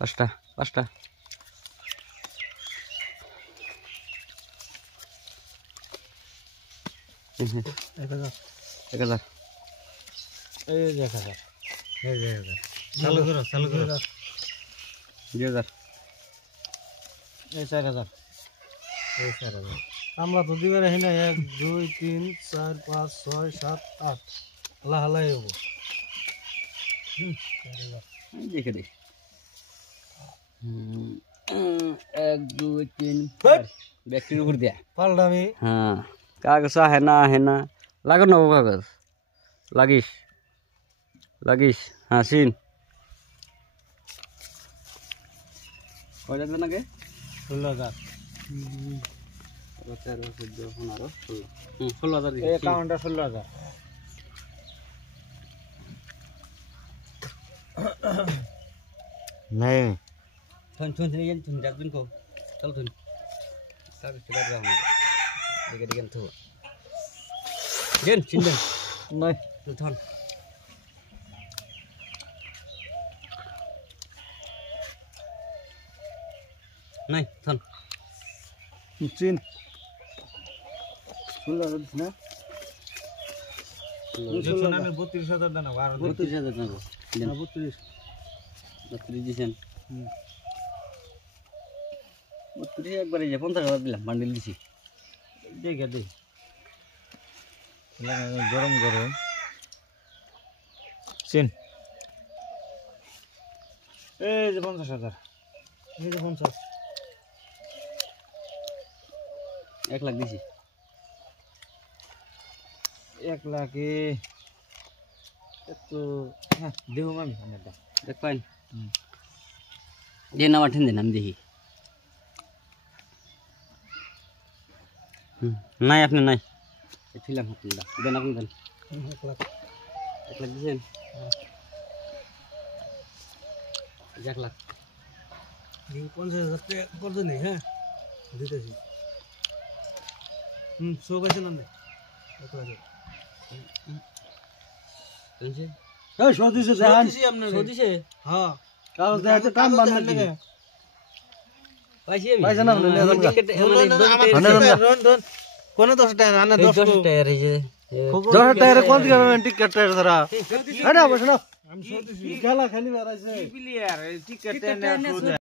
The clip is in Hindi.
পাঁচটা পাঁচটা এক হাজার 1000 এই যে 1000 এই যে 1000 চালু করো 2000 এই 4000 এই 4000 আমরা তো দিবার হেনা 1 2 3 4 5 6 7 8 আল্লাহ হালাই হবো দেখে দে 1 2 3 ব্যাকটেরিয়া উপর দিয়া পাল্টা আমি হ্যাঁ কাগজ है ना लागो ना वो कागज लागिस हाँ सीन हो जाते ना के 16000 13 14 15 16 এই অ্যাকাউন্টটা 16000 नहीं थन जात दिन को चल थन कागज के बाद देखा थो Gen, sini. नहीं Tuh, Ton. Này, Ton. चीन 16000 ना में 32000 दाना 32,000 ना. 32 32 দিছেন 32 একবারে যে 50,000 দিলাম বান্ডিল দিছি দেখে দে গরম গরম চিন এই যে 50,000 এই যে 50 1 লাখ দিছি 1 লাখ তো হ্যাঁ দেব আমি আমারটা দেখ পাইন যে নাম আঠেন দেন আমি দেখি নাই আপনি নাই ছিলাম আপনি দেন আপনি দেন 1 লাখ 1 লাখ দিছেন 1 লাখ 50,000 টাকা করতে নেই হ্যাঁ দিতেছি সব আছে না 1 লাখ শুনছে এই সদিছে জান সদিছে হ্যাঁ কাগজ দেখাতে টাইম বান্ধ লাগে পাইছি আমি পাইছেন আপনি কোন 10 টাকা না 10 টাকা রে যে 10 টাকা কোন দিকে টিকেট টাকা ধরা আরে বসো না আমি সদিছি খেলা খেলি বেড়াইছে কি প্লেয়ার টিকেট টাকা